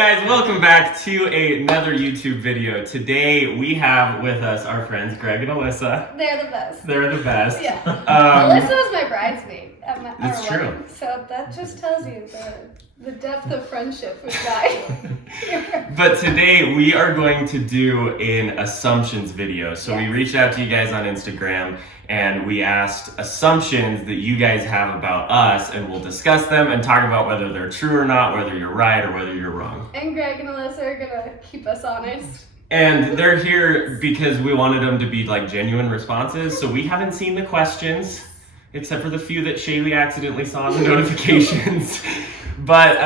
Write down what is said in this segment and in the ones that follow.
guys, welcome back to another YouTube video. Today we have with us our friends Gregg and Alyssa. They're the best. They're the best. Yeah. Alyssa was my bridesmaid at our wedding. So that just tells you the depth of friendship we've got. But today we are going to do an assumptions video. So we reached out to you guys on Instagram and we asked assumptions that you guys have about us, and we'll discuss them and talk about whether they're true or not, whether you're right or whether you're wrong. And Gregg and Alyssa are gonna keep us honest. And they're here because we wanted them to be like genuine responses. So we haven't seen the questions, except for the few that Shalee accidentally saw in the notifications. But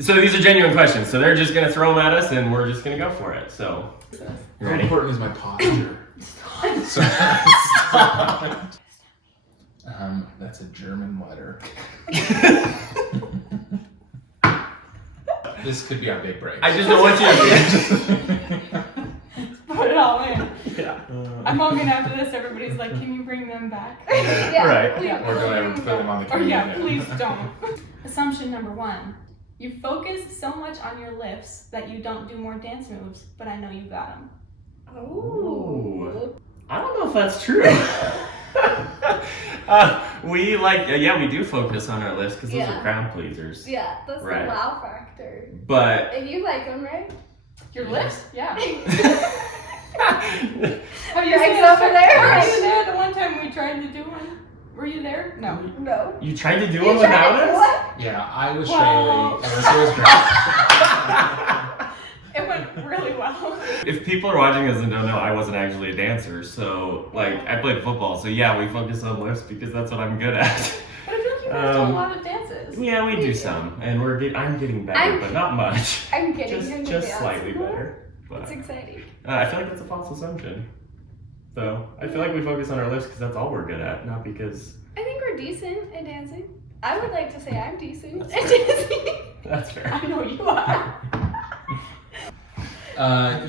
so these are genuine questions. So they're just gonna throw them at us, and we're just gonna go for it. So, you How ready? important is my posture? So, that's a German letter. This could be our big break. I just don't want you to. Put it all in. Yeah. I'm hoping after this everybody's like, can you bring them back? Yeah. Right. Yeah. Or don't ever put them on the Or camera. yeah, please don't. Assumption number one. You focus so much on your lifts that you don't do more dance moves, but I know you got them. Ooh. I don't know if that's true. We do focus on our list because those are crowd pleasers. Yeah, that's Right. the wow factor. But And you like them, right? Your lifts? Yeah. Have Have your eggs over there? Were you there the one time we tried to do one? Were you there? No. No. you tried to do You them tried without to- us? What? Yeah, I was Wow. Shalee. Alyssa was Gregg. It went really well. If people are watching this and don't know, I wasn't actually a dancer. So, I played football. So, yeah, we focus on lifts because that's what I'm good at. But I feel like you guys do a lot of dances. Yeah, we do some. And I'm getting better, but not much. I'm getting him to Just dance slightly more. better. But It's exciting. I feel like that's a false assumption. So, I feel like we focus on our lifts because that's all we're good at, not because... I think we're decent at dancing. I would like to say I'm decent That's at fair. dancing. That's fair. I know you are.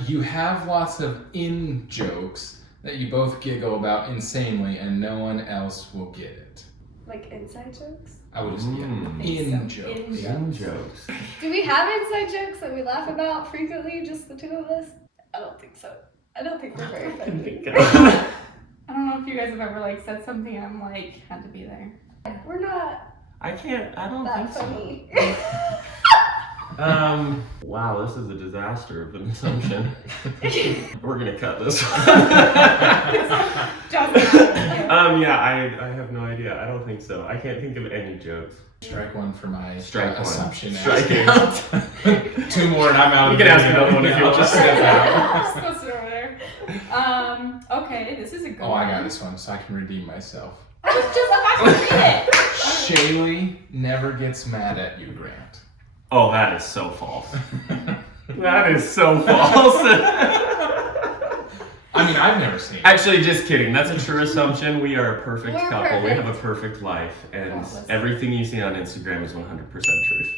You have lots of in-jokes that you both giggle about insanely, and no one else will get it. Like inside jokes? I would just Mm. in-jokes. In jokes. Do we have inside jokes that we laugh about frequently, just the two of us? I don't think so. I don't think we're very funny. I don't know if you guys have ever said something and I'm like, had to be there. We're not I don't that think funny. so. Wow, this is a disaster of an assumption. We're gonna cut this one. Yeah, I have no idea. I don't think so. I can't think of any jokes. Strike one for my Strike one. assumption. Strike out. Two more and I'm out. You can ask another one if you I'll want. just step out. Just go sit over there. Okay, this is a good Oh, one. I got this one, so I can redeem myself. I was just about to read it. Shalee never gets mad at you, Grant. Oh, that is so false. That is so false. I mean, I've never seen it. Actually, just kidding. That's a true assumption. We are a perfect We're couple. We perfect. have a perfect life, and Flawless. everything you see on Instagram is 100% truth.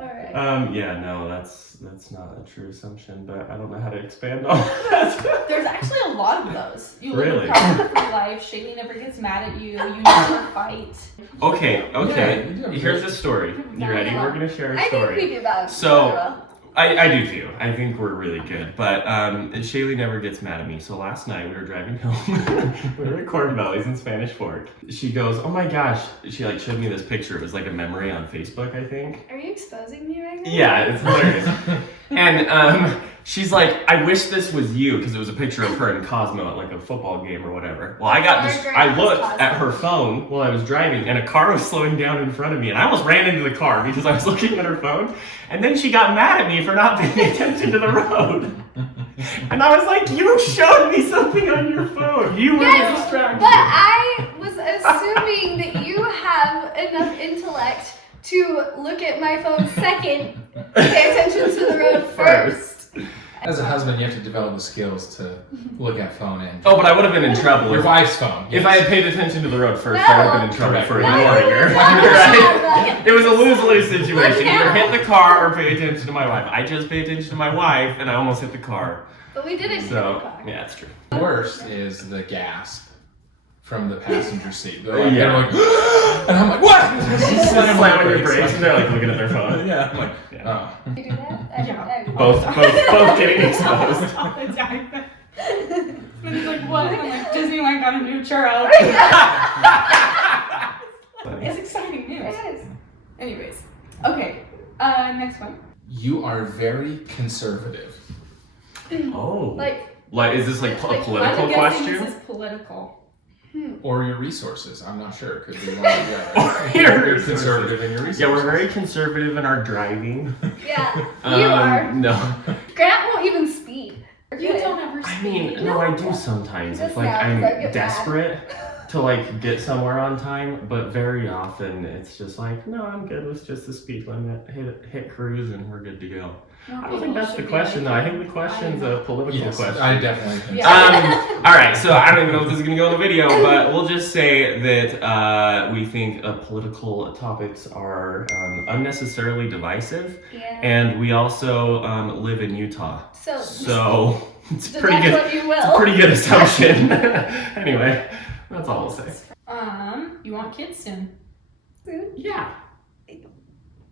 Alright. Yeah, no, that's not a true assumption, but I don't know how to expand on that. There's actually a lot of those. You live Really? a problem-free life. Shalee never gets mad at you. You never fight. Okay. Yeah, you do. Here's a story. You ready? We're gonna share a I think story. we do that. So- really well. I do too. I think we're really good. But Shalee never gets mad at me. So last night we were driving home. We were at Corn Bellies in Spanish Fork. She goes, "Oh my gosh!" She showed me this picture. It was like a memory on Facebook, I think. Are you exposing me right now? Yeah, it's hilarious. And she's like, "I wish this was you," because it was a picture of her and Cosmo at like a football game or whatever. Well, I looked at her phone while I was driving, and a car was slowing down in front of me, and I almost ran into the car because I was looking at her phone. And then she got mad at me for not paying attention to the road. And I was like, "You showed me something on your phone. You were the Yes, distraction." but I was assuming that you have enough intellect to look at my phone second, pay attention to the road first. As a husband, you have to develop the skills to look at phone and Oh, but I would have been in trouble your if wife's phone. If yes. I had paid attention to the road first, I would have been in trouble Correct. for No, ignoring her. no, Right? no. It was a lose-lose situation. Look Either now. hit the car or pay attention to my wife. I just paid attention to my wife, and I almost hit the car. But we didn't hit the So, car. yeah, it's true. The worst is the gasp from the passenger seat. They're like, and I'm like, what? Slam on your brakes, and they're like looking at their phone. Yeah, I'm like, Yeah. oh. You do that? Yeah. Both getting exposed. All the time. And he's like, what? I'm like, Disneyland got a new churro. It's exciting news. It is. Anyways, okay. Next one. You are very conservative. Oh. Like, Is this like a political I'm guessing question? This is political. Or your resources. I'm not sure. Could be one or the Or other. your You're resources. conservative in your resources. Yeah, we're very conservative in our driving. yeah, you are. No. Grant won't even speed. You don't ever speak. I mean, no, I do sometimes. Just If like now, 'cause I'm I get desperate to like get somewhere on time, but very often it's just like, no, I'm good with just the speed limit. Hit cruise and we're good to go. I don't think that's the question though. I think the question's a political Yes, question. I definitely think so. All right, so I don't even know if this is going to go in the video, but we'll just say that we think political topics are unnecessarily divisive, Yeah. and we also live in Utah. So it's so pretty that's good. what you It's a will. pretty good assumption. Anyway, that's all we'll say. You want kids soon? Yeah.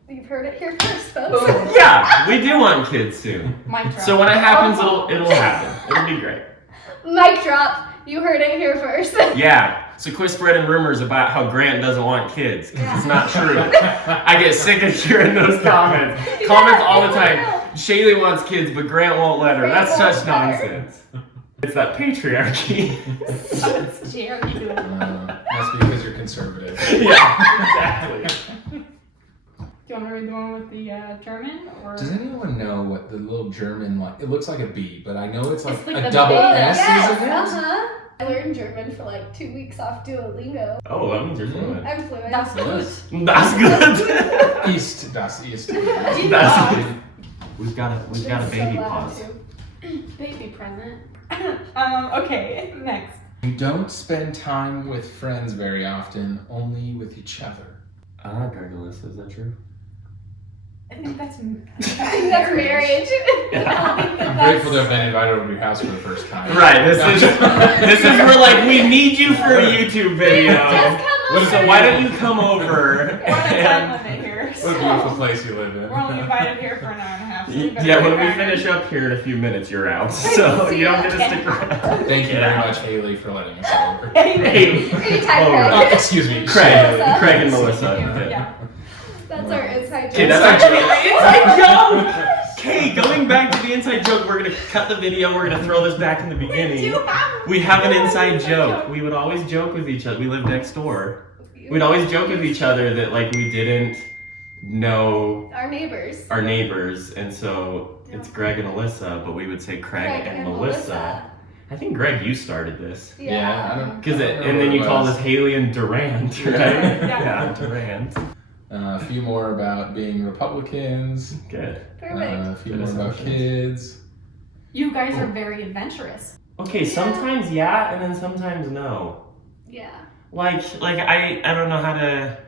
You've heard it here first, folks. Yeah, we do want kids soon. Mic drop. So when it happens, it'll happen. It'll be great. Mic drop. You heard it here first. Yeah, so quit spreading rumors about how Grant doesn't want kids, because it's not true. I get sick of hearing those comments. Comments all the time. Shalee wants kids, but Grant won't let her. That's Grant such won't let her. nonsense. It's that patriarchy. That's Jerry. Must be because you're conservative. Yeah, exactly. Do you want to read the one with the German? Or? Does anyone know what the little German, like, it looks like a B, but I know it's like, It's like a the double beta. S, Yes, isn't it? uh-huh. I learned German for like 2 weeks off Duolingo. Oh, that means you're fluent. I'm fluent. That's good. Yes. That's good. East, das East. That's good. We've got a So baby loud, pause. too. Baby present. Okay, next. You don't spend time with friends very often, only with each other. Gregg Alyssa, is that true? I think that's I think that's marriage. I'm grateful to have been invited over to your house for the first time. Right, this is we're like, we need you for a YouTube video. Just come over. So why don't you come over We're on a time and limit here. What a So beautiful place you live in. we're only invited here for an hour and a half. So we better yeah, get when we back. finish up here in a few minutes, you're out. So you don't get to stick around. Thank you Get very out. much, Haley, for letting us over. Hey, Anytime, Oh, Greg. Oh, excuse me. Craig, Melissa. Craig and Melissa. Yeah. That's our inside Okay, joke. that's actually inside joke. Okay, going back to the inside joke, we're gonna cut the video. We're gonna throw this back in the beginning. We have an inside joke. We would always joke with each other. We live next door. We'd always joke with each other that like we didn't know Our neighbors. our neighbors, and so it's Gregg and Alyssa, but we would say Craig and Melissa. I think Greg, you started this. Yeah, I don't. And then what you it called was. us Haley and Durant, right? Yeah. Durant. A few more about being Republicans. Good. Perfect. A few Good more about assumptions. kids. You guys are very adventurous. Okay, sometimes yeah, and then sometimes no. Yeah. Like I don't know how to.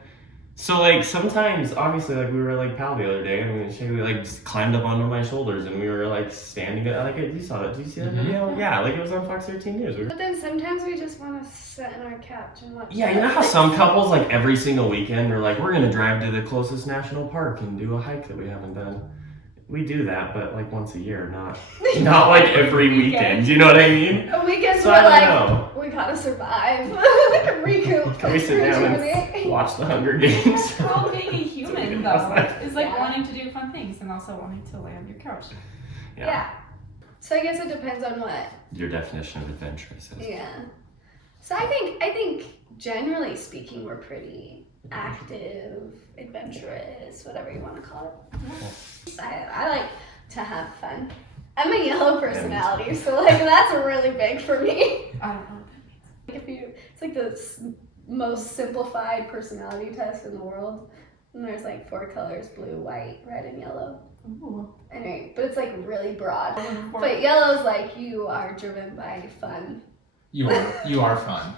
So like sometimes, obviously, like we were like pal the other day, and Shalee like just climbed up onto my shoulders, and we were like standing there. Like you saw that? Did you see that video? Yeah, like it was on Fox 13 News. We were- But then sometimes we just want to sit in our couch and watch. Yeah, you know how some couples like every single weekend are like, we're gonna drive to the closest national park and do a hike that we haven't done. We do that, but like once a year, not like every weekend. You know what I mean? A weekend So we're I don't like, know. we gotta survive. Recoup. Can we sit down and rejuvenate. watch the Hunger Games? We're all being a human, though. Yeah. It's like Yeah. wanting to do fun things and also wanting to lay on your couch. Yeah. So I guess it depends on what. Your definition of adventurous is. Yeah. So I think generally speaking, we're pretty active, adventurous, whatever you want to call it. I like to have fun. I'm a yellow personality, so like that's really big for me. I don't know what that means. It's like the most simplified personality test in the world. And there's like 4 colors: blue, white, red, and yellow. Ooh. Anyway, but it's like really broad. But yellow's like you are driven by fun. You are fun. You are fun.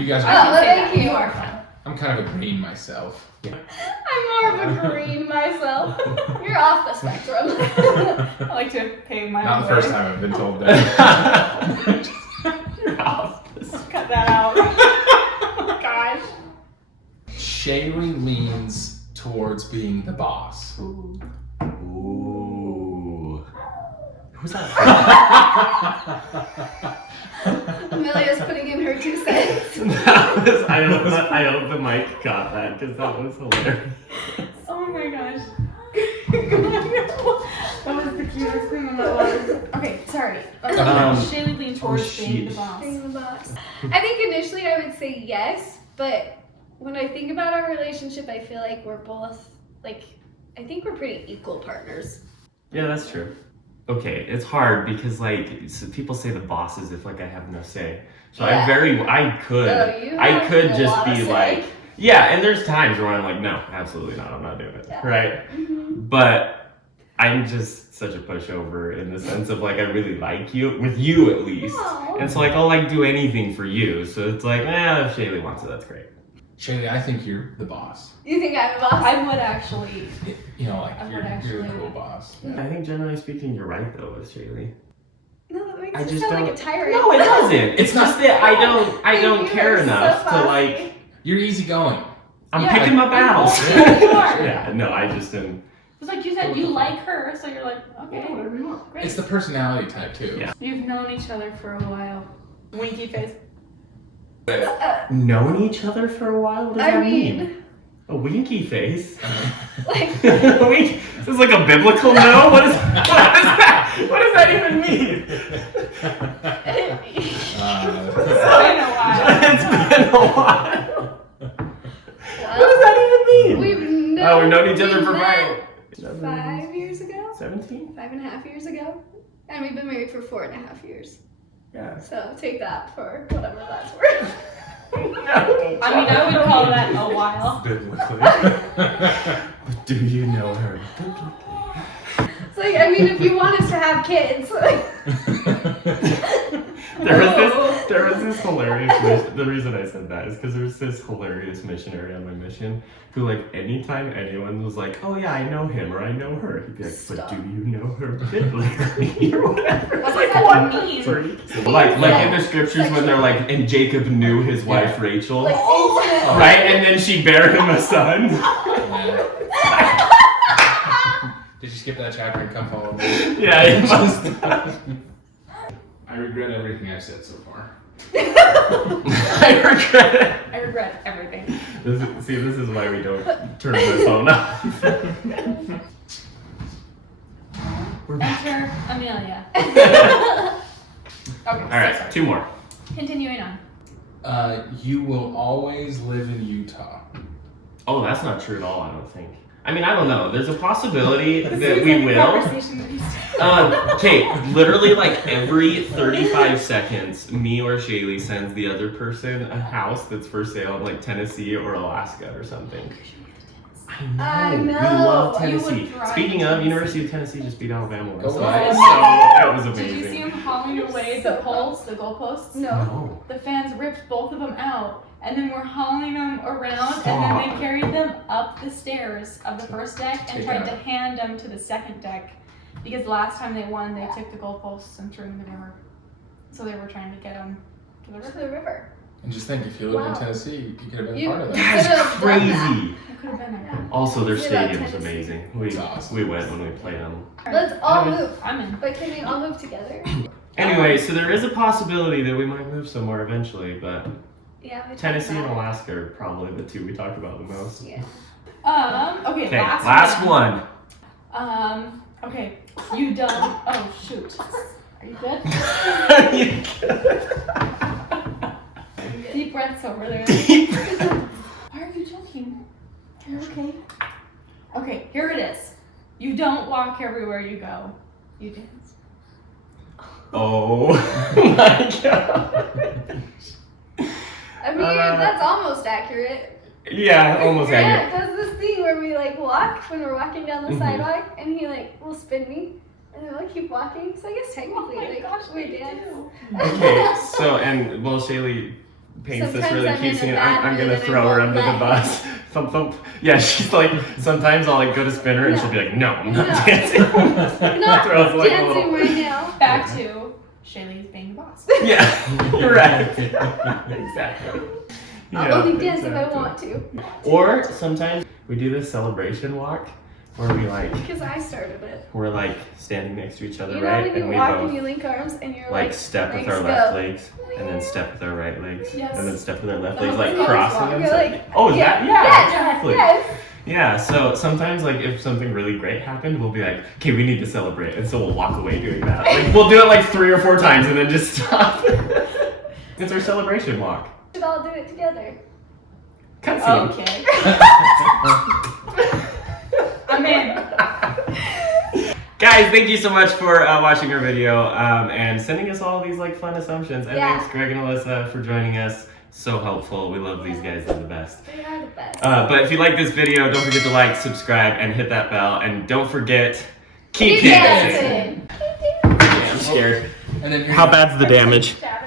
You guys Oh, are. well, Say thank that. you. You are fun. I'm kind of a green myself. I'm more of a green myself. You're off the spectrum. I like to pay my Not own the first way. time I've been told that. You're off the Cut that out. Shalee leans towards being the boss. Ooh. Ooh. Who's that? Amelia's putting in her 2 cents. I hope the mic got that because that was hilarious. Oh my gosh. That was the cutest thing in the world. Okay, sorry. Shalee leaned towards being the boss. Being the boss. I think initially I would say yes, but when I think about our relationship, I feel like we're both, like, I think we're pretty equal partners. Yeah, that's true. Okay, it's hard because like people say the boss as if like I have no say. So Yeah. I could a just lot of be say. like, yeah, and there's times where I'm like, no, absolutely not, I'm not doing it, Yeah. right? Mm-hmm. But I'm just such a pushover in the sense of like I really like you, with you at least. Aw. And so like I'll like do anything for you. So it's like, if Shalee wants it, that's great. Shalee, I think you're the boss. You think I'm a boss? I would actually. You know, like I would you're the actually- cool boss. I think generally speaking, you're right though with Shalee. No, that makes I you just sound like don't- a tyrant. No, it doesn't. It's not- just that I don't You care are so enough to bossy. like. You're easygoing. I'm Yeah, picking my you battles. both are. Yeah, no, I just am. It's like you said, you like her, so you're like, okay, Whatever you want. great. It's the personality type too. Yeah. You've known each other for a while. Winky face. Known each other for a while? What does I that mean, mean? A winky face? like, Wink? This is like a biblical no? What is that? What does that even mean? It's been a while. It's been a while. What does that even mean? we've known each other for met 5 5 years ago, 17? 5.5 years ago, and we've been married for 4.5 years. Yeah. So take that for whatever that's worth. I mean, I would call that a while. Biblically. But do you know her? It's like, I mean, if you want us to have kids, like, There was this hilarious the reason I said that is because there was this hilarious missionary on my mission who, like, anytime anyone was like, oh yeah, I know him or I know her, he'd be like, but Stop. do you know her biblically or whatever? It's What like, does what? that mean? Like in the scriptures when they're like, and Jacob knew his wife Rachel, like intimate. right? And then she bare him a son. Did you skip that chapter and come follow me? Yeah, he must. I regret everything I've said so far. I regret it. I regret everything. This is why we don't turn the phone off. We're back. Enter Amelia. Okay, All right, 2 more. continuing on. You will always live in Utah. Oh, that's not true at all, I don't think. I mean, I don't know. There's a possibility that This we is like a will. conversation that used to- Okay, literally like every 35 seconds, me or Shalee sends the other person a house that's for sale in like Tennessee or Alaska or something. I We know. love You would Tennessee. thrive Speaking in of, Tennessee. University of Tennessee just beat Alabama last Go night, Vols. so that was Did you see amazing. him hauling away the poles, the goalposts? No. No. The fans ripped both of them out, and then were hauling them around, and then they carried them up the stairs of the first deck and Take tried out. to hand them to the second deck. Because last time they won, they took the goalposts and threw them in the river. So they were trying to get them to the To river. the river. And just think, if you lived Wow. in Tennessee, you could have been You- part of that. That's Could've done crazy. It could have been there. Also, their We love stadium's Tennessee. amazing. It's awesome. We went when we played them. Let's all Yeah. move. I'm in. But can we all move together? Anyway, so there is a possibility that we might move somewhere eventually, but Yeah. we talked Tennessee and about Alaska are probably the two we talk about the most. it. Yeah. Okay, Okay, last one. Okay, you done. Oh, shoot. Are you good? You good? Deep breaths over there. Why are you joking? Are you okay? Okay, here it is. You don't walk everywhere you go. You dance. Oh my god. I mean, that's almost accurate. Yeah, almost accurate. Grant does this thing where we like walk when we're walking down the Mhm. sidewalk, and he like will spin me, and then we'll keep walking. So I guess technically, Oh my like, gosh, we you dance. do. Okay, so, and well, Shalee paints this Sometimes really I'm cute in a scene. bad I'm mood gonna and I throw her won't under the let bus. Thump thump. Yeah, she's like, sometimes I'll like go to spin her and No. she'll be like, no, I'm not No. dancing. Not Throws like a dancing little. right now. Back to Shaylee's being the boss. Yeah, you're right. Exactly. I'll only dance if I want to. Or sometimes we do this celebration walk where we like, Because I started it. we're like standing next to each other, You know right? when you And we walk both and you link arms and you're like step with legs our left go. legs and then step with our right legs Yes. and then step with our left Oh, legs, like that's crossing walk. them. You're like, Oh, is that? Yeah, yes, exactly. yes. Yeah, so sometimes like if something really great happened, we'll be like, okay, we need to celebrate, and so we'll walk away doing that. Like we'll do it like 3 or 4 times and then just stop. It's our celebration walk. We should all do it together. Cutscene. Okay. I'm in. Guys, thank you so much for watching our video and sending us all these like fun assumptions. And Yeah. thanks Greg and Alyssa for joining us. So helpful. We love these guys. They're the best. They are the best. But if you like this video, don't forget to like, subscribe, and hit that bell. And don't forget, keep Keep dancing. dancing. Yeah, I'm scared. And then How bad's the damage? Chapter.